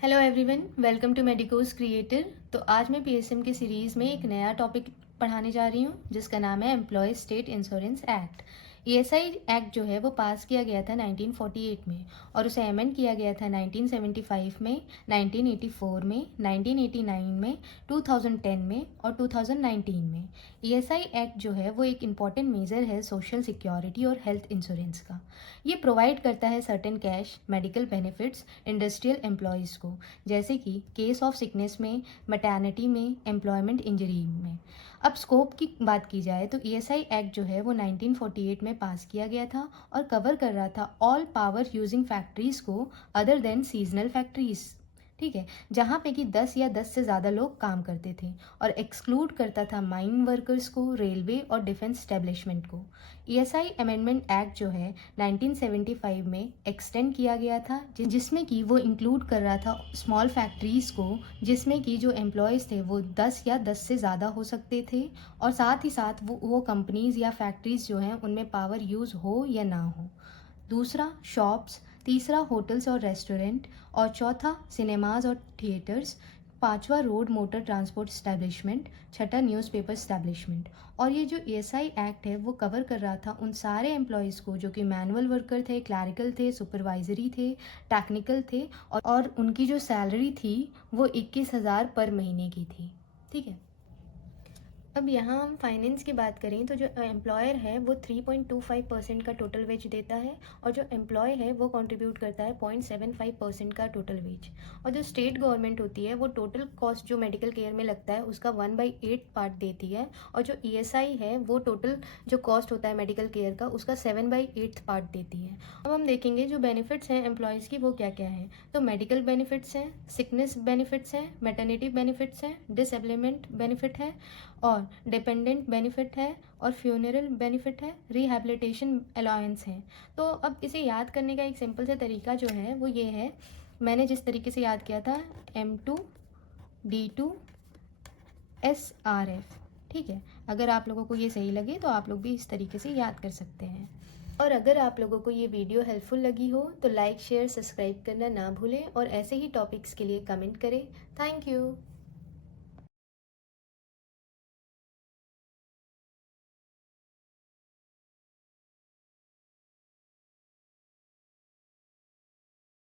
Hello everyone, welcome to Medicos Creator. तो आज मैं पीएसएम की सीरीज़ में एक नया टॉपिक पढ़ाने जा रही हूँ जिसका नाम है employ state insurance act. ESI act जो है वो पास किया गया था 1948 में और उसे अमेंड किया गया था 1975 में, 1984 में, 1989 में, 2010 में और 2019 में। ईएसआई एक्ट जो है वो एक इम्पॉर्टेंट मेजर है सोशल सिक्योरिटी और हेल्थ इंश्योरेंस का। ये प्रोवाइड करता है certain cash medical benefits industrial employees को, जैसे कि केस ऑफ सिकनेस में, मैटरनिटी में, एम्प्लॉयमेंट इंजरी में। अब स्कोप की बात की जाए तो ईएसआई एक्ट जो है वो 1948 में पास किया गया था और कवर कर रहा था ऑल पावर यूजिंग फैक्ट्रीज़ को अदर देन सीजनल फैक्ट्रीज़। ठीक है, जहाँ पे कि 10 या 10 से ज़्यादा लोग काम करते थे, और एक्सक्लूड करता था माइन वर्कर्स को, रेलवे और डिफेंस स्टैब्लिशमेंट को। ईएसआई अमेंडमेंट एक्ट जो है 1975 में एक्सटेंड किया गया था, जिसमें कि वो इंक्लूड कर रहा था स्मॉल फैक्ट्रीज़ को, जिसमें कि जो एम्प्लॉयज़ थे वो 10 या 10 से ज़्यादा हो सकते थे, और साथ ही साथ वो कंपनीज़ या फैक्ट्रीज़ जो हैं उनमें पावर यूज़ हो या ना हो। दूसरा शॉप्स, तीसरा होटल्स और रेस्टोरेंट, और चौथा सिनेमाज और थिएटर्स, पांचवा रोड मोटर ट्रांसपोर्ट स्टैब्लिशमेंट, छठा न्यूज़पेपर स्टैब्लिशमेंट। और ये जो ईएसआई एक्ट है वो कवर कर रहा था उन सारे एम्प्लॉयज़ को जो कि मैनुअल वर्कर थे, क्लैरिकल थे, सुपरवाइजरी थे, टेक्निकल थे, और उनकी जो सैलरी थी वो 21,000 पर महीने की थी। ठीक है। अब यहाँ हम फाइनेंस की बात करें तो जो एम्प्लॉयर है वो 3.25% का टोटल वेज देता है, और जो एम्प्लॉय है वो कंट्रीब्यूट करता है 0.75% का टोटल वेज। और जो स्टेट गवर्नमेंट होती है वो टोटल कॉस्ट जो मेडिकल केयर में लगता है उसका 1/8 पार्ट देती है, और जो ईएसआई है वो टोटल जो कॉस्ट होता है मेडिकल केयर का उसका 7/8 पार्ट देती है। अब हम देखेंगे जो बेनिफिट्स हैं एम्प्लॉयज़ की वो क्या क्या हैं। तो मेडिकल बेनिफिट्स हैं, सिकनेस बेनिफिट्स हैं, मैटरनिटी बेनिफिट्स हैं, डिसेबलमेंट बेनिफिट है, और डिपेंडेंट बेनिफिट है, और फ्यूनरल बेनिफिट है, रिहैबिलिटेशन अलाउंस है। तो अब इसे याद करने का एक सिंपल सा तरीका जो है वो ये है, मैंने जिस तरीके से याद किया था, M2D2SRF। ठीक है, अगर आप लोगों को ये सही लगे तो आप लोग भी इस तरीके से याद कर सकते हैं। और अगर आप लोगों को ये वीडियो हेल्पफुल लगी हो तो लाइक शेयर सब्सक्राइब करना ना भूलें, और ऐसे ही टॉपिक्स के लिए कमेंट करें। Thank you.